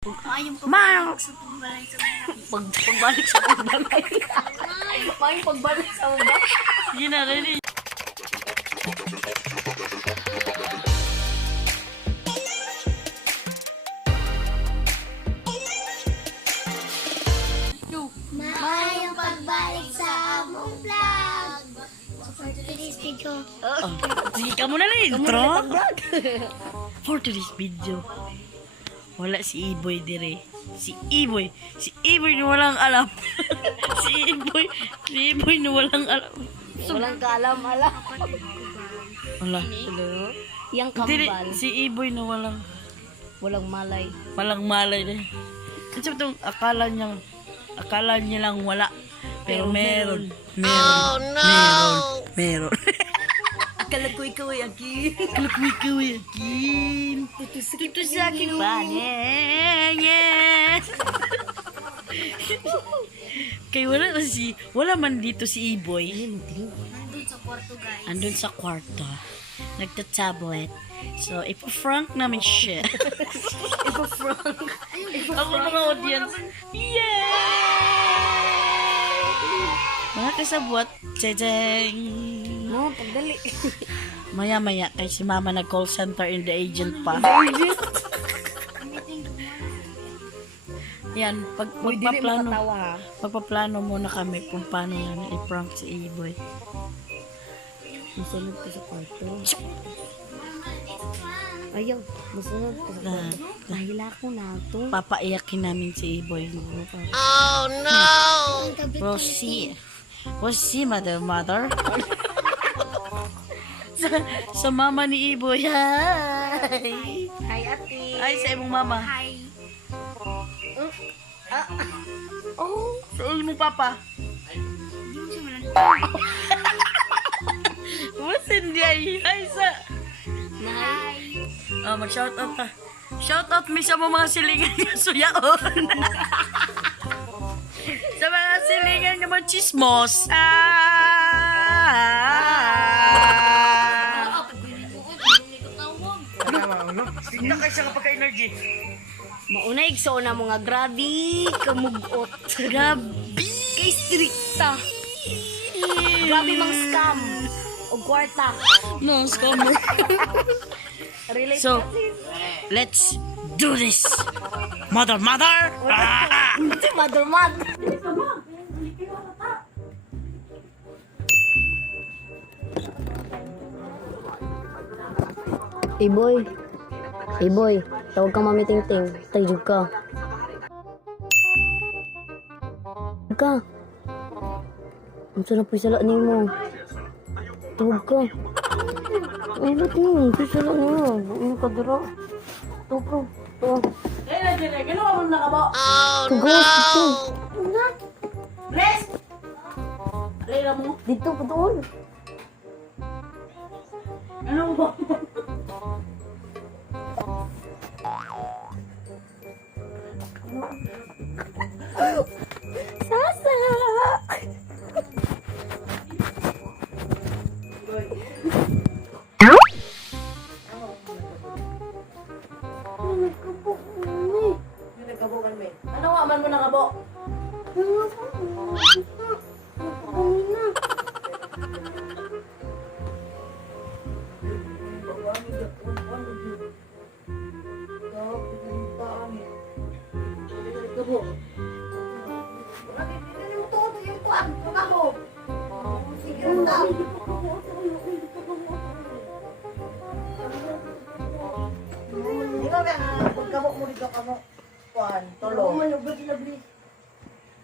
Mayong Ma! pagbalik sa pagbalay sa mga. Pagbalik sa pagbalay. Mayong pagbalik sa uba. Hindi na rin eh. Mayong pagbalik sa among vlog. For today's video. Sige ka muna lang intro. For today's video, wala si Iboy dire. Si Iboy na walang alam. si Iboy na walang alam. Walang kaalam, ala. Wala. Yang Dili, kambal. si Iboy na Walang malay. walang malay din. Kasi itong akala niya lang wala. Pero meron. Oh no! Meron. Akala ko ikaw ay akin. Ikaw yakin. Tutu sa akin panengen. Kaya wala man dito si Iboy. Nandun sa kwarto, guys. Andun sa kwarto. Nagta-tablet. So, ipa-frank namin siya. Ipa-frank. Ako mga audience. Yay! Mga kasabwat. Jejeng! No, pagdali. Maya-maya, kay si mama nag-call center in the agent pa. Yan, Uy, dili makatawa ha. pagpaplano muna kami kung paano namin i-prank si Iboy. Masunod ko sa kwarto. Ayaw, masunod ko sa kwarto. Nahila ko na ito. Papaiyakin namin si Iboy. We'll see. We'll see, mother. sa mama ni Iboy. Hi! Hi, ate. Ay, sa imong mama. Hi. Oh, sa imong papa. Hindi mo siya manan. Mas hindi ay. Ay, sa... Hi. Mag-shoutout ka. Shoutout mi sa mga silingan nga suyaon. Sa mga silingan nga mga chismos. Tignan kayo sa kapagka-energy. Mauna igso na mga grabe kamugot. Grabe. Kay strikta. Grabe mang scam. O kwarta. No, scammer. Relate So, kasi. let's do this. Mother! Hindi, mother. Boy, tawag ka mami ting-ting. Tayog ka. Ang sarap pisala ni mo. Tawag ka. Ay, ba't yun? Pisala ni mo. Ano ka dira? Tawag ka. Tawag. Ginawa mo na kabo. Tawag. Bless! Alila mo. Dito pa doon. Ano ba? Sasa! Ano nga man mo na kabo?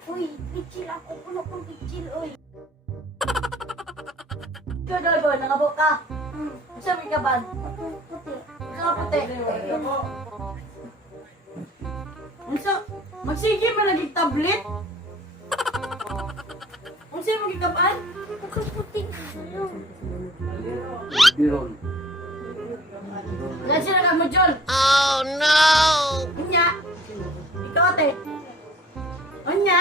Uy, pichil ako. Puno kong pichil, uy. Ikaw, nakabo ka. Saan may kaban? Puti. Kaputi. Unsa? Magsige man lagi tablet. Unsa mo gikaban? Bukang puti. Yan sila ka mo, Jol. Oh no! Unya. Ikaw, ate. Unya.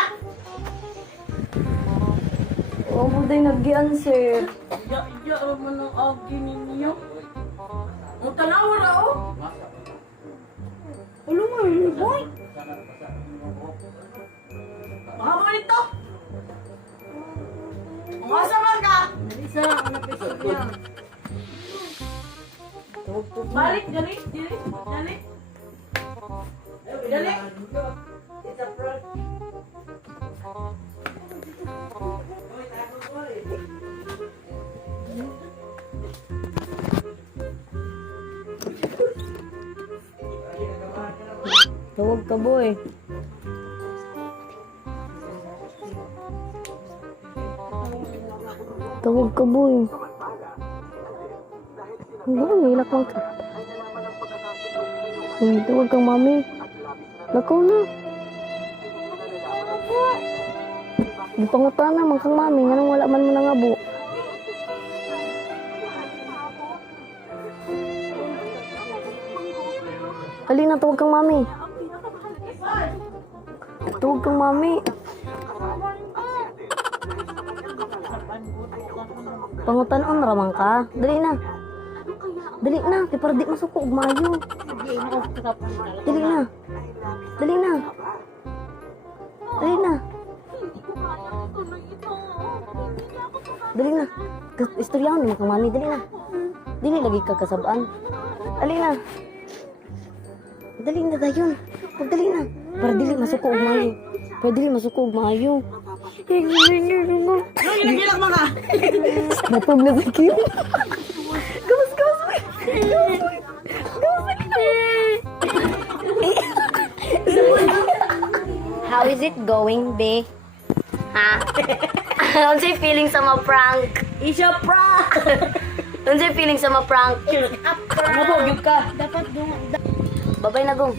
Oh, buday nag-answer. Iya naman ang agi ninyo. Ang tanawa na, oh. Ano mo, boy? dito. Umasa man ka. Isa, ano pa niya? Balik, dali. Dali. Tawag ka, boy. Tawag ka, boy. Hindi, nilak lang ka. Uy, tawag kang mami. Lakaw na. Di pangutana man kang mami. Nga nang wala man mo nangabo. Halina, tawag kang mami. Tawag kang mami. Pangutan-on ramang ka. Dali na. Dali na, kay para di masuko og maayo. Dali na. Dali na. Dali na. Dali na. Istoryahan mo kang mami, dali na. Dili lagi ka kasabaan. Dali na. Dali na dayon. Dali na. Para dili masuko og maayo. Para dili masuko og maayo. Nagilak mga. Natog na sa kim. Gawas. How is it going, be? Ha? Ano sa'y feeling sa ma-prank? Isya prank. Ano sa'y feeling sa ma-prank? Ano po, ka? Dapat doon. Babay na, gong.